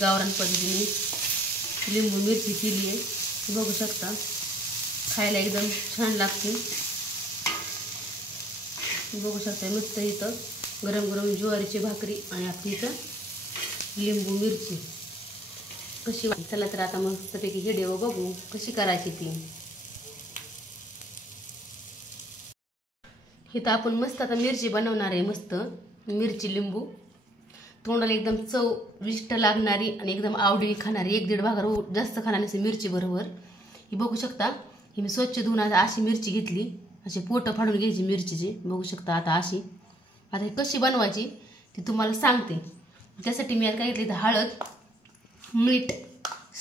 गावरान पद्धतीने लिंबू मिरची केली आहे, बघू शकता. खायला एकदम छान लागते. बघू शकता मस्त. इथं गरम गरम ज्वारीची भाकरी आणि आपली इथं लिंबू मिरची कशी. चला तर आता मस्तपैकी व्हिडिओ बघू कशी करायची ती. इथं आपण मस्त आता मिरची बनवणार आहे. मस्त मिरची लिंबू, तोंडाला एकदम चविष्ट लागणारी आणि एकदम आवडीने खाणारी. 1-1.5 भाकर जास्त खाणार नसेल मिरची बरोबर. ही बघू शकता. ही मी स्वच्छ धुवून आता अशी मिरची घेतली. अशी पोटं फाडून घ्यायची मिरचीची. बघू शकता आता अशी. आता ही कशी बनवायची ती तुम्हाला सांगते. त्यासाठी मी आता काय घेतली, इथं हळद, मीठ,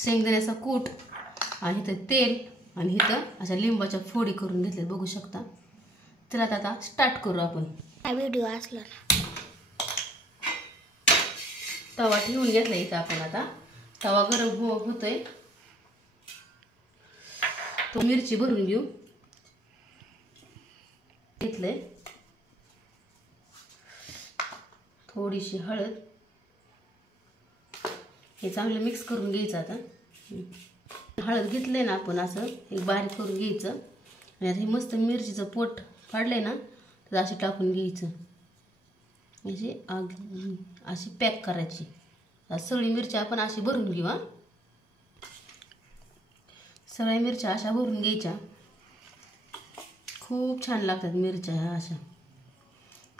शेंगदाण्याचा कूट आणि इथं तेल आणि इथं अशा लिंबाच्या फोडी करून घेतल्या. बघू शकता. तर आता स्टार्ट करू आपण. व्हिडिओ असला तवा ठेवून घेतला. इथं आपण आता तवा गरम होतोय. तो मिरची भरून घेऊ. घेतलंय थोडीशी हळद. हे चांगलं मिक्स करून घ्यायचं. आता हळद घेतलंय ना आपण, असं एक बारीक करून घ्यायचं. आणि आता हे मस्त मिरचीचं पोट फाडलंय ना, तर अशी टाकून घ्यायचं. अशी पॅक करायची. सगळी मिरच्या आपण अशी भरून घेऊ. सगळ्या मिरच्या अशा भरून घ्यायच्या. खूप छान लागतात मिरच्या ह्या अशा.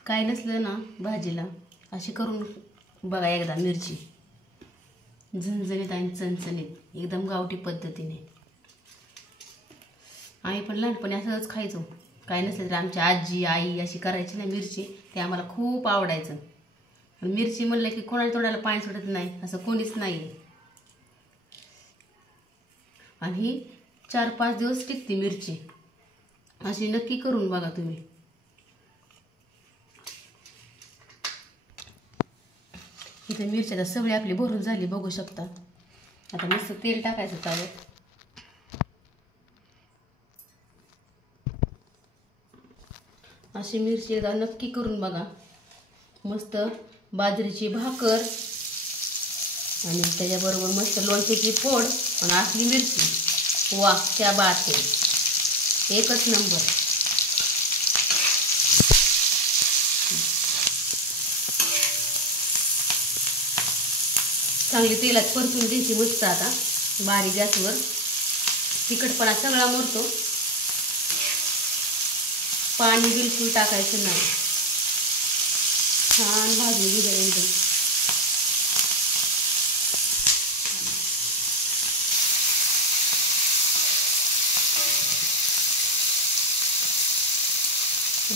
काय नसलं ना भाजीला अशी करून बघा एकदा. मिरची झणझणीत आणि चणचणीत एकदम गावठी पद्धतीने. आम्ही पण लहानपणी असंच खायचो. काय नसलं तर आमची आजी आई अशी करायची ना मिरची, ते आम्हाला खूप आवडायचं. मिरची म्हणलं की कोणाच्या तोंडाला पाणी सुटत नाही असं कोणीच नाही. आणि ही 4-5 दिवस टिकते मिरची. अशी नक्की करून बघा तुम्ही. इथे मिरच्या सगळी आपली भरून झाली. बघू शकता. आता मस्त तेल टाकायचं तव्यात. अशी मिरची एकदा नक्की करून बघा. मस्त बाजरीची भाकर आणि त्याच्याबरोबर मस्त लोणच्याची फोड आणि असली मिरची. वा क्या बात आहे. एकच नंबर. चांगली तेलात परतून द्यायची मस्त. आता बारीक गॅसवर. तिखटपणा सगळा मरतो. पाणी बिलकुल टाकायचं नाही. छान भाजून घेऊया एकदम.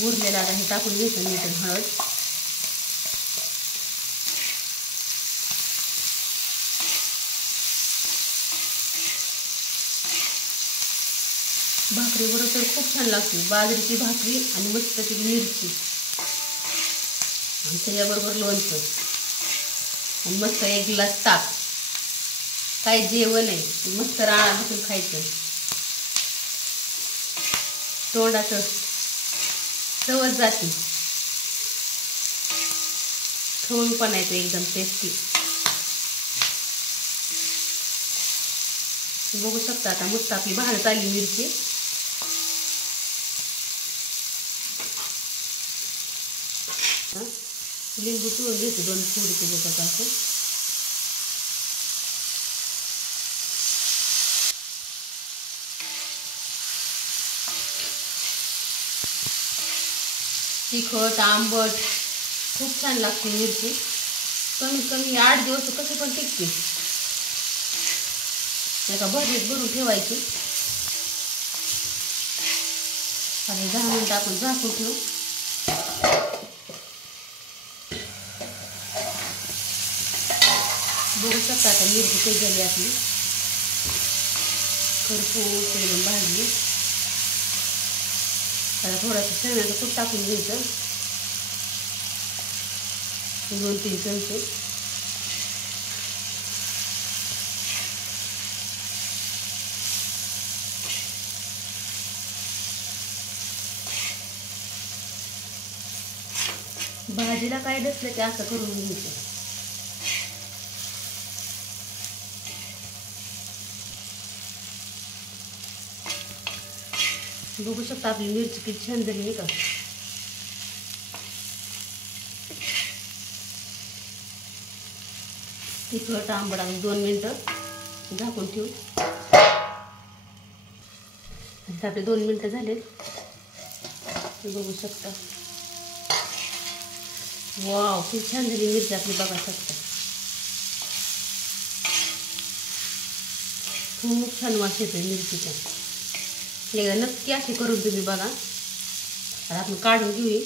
उरलेला आता हे टाकून घ्यायचं मीठ आणि हळद. भाकरी बरोबर तर खूप छान लागते. बाजरीची भाकरी आणि मस्त ती मिरची आणि त्याच्याबरोबर लोणचं आणि मस्त 1 ग्लास ताक. काय जेवण आहे. मस्त राळा बसून खायचं. तोंडाचं चवच जाते. खाऊन पण येतो एकदम टेस्टी. बघू शकता. आता मस्त आपली भाजत आली मिरची. लिंबू पिळून घ्यायचं 2 फोडी त्याच्यात असं. तिखट आंबट खूप छान लागते मिरची. कमीत कमी 8 दिवस कशी पण टिकते. एका भरणीत भरून ठेवायची आणि 10 मिनिटं आपण झाकून ठेवू. बघू शकता आता मिरची कशी झाली आपली. खरपूस एकदम भाजली. आता थोडंसं शेंगदाण्याचं कूट टाकून घ्यायचं. 2-3 चमचे. भाजीला काय नसलं की असं करून घ्यायचं. बघू शकता आपली मिरची किती छान झाली नाही का. तिखट आंबट 2 मिनटं झाकून ठेवू. आता आपले 2 मिनटं झालेत. बघू शकता. वाव, खूप छान झाली मिरची आपली बघा शकता. खूप छान वास येतोय मिरचीचा. एकदा नक्की अशी करून तुम्ही बघा. आता आपण काढून घेऊ.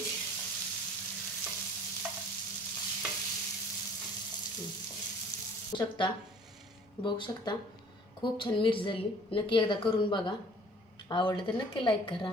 बघू शकता खूप छान मिरची झाली. नक्की एकदा करून बघा. आवडलं तर नक्की लाईक करा.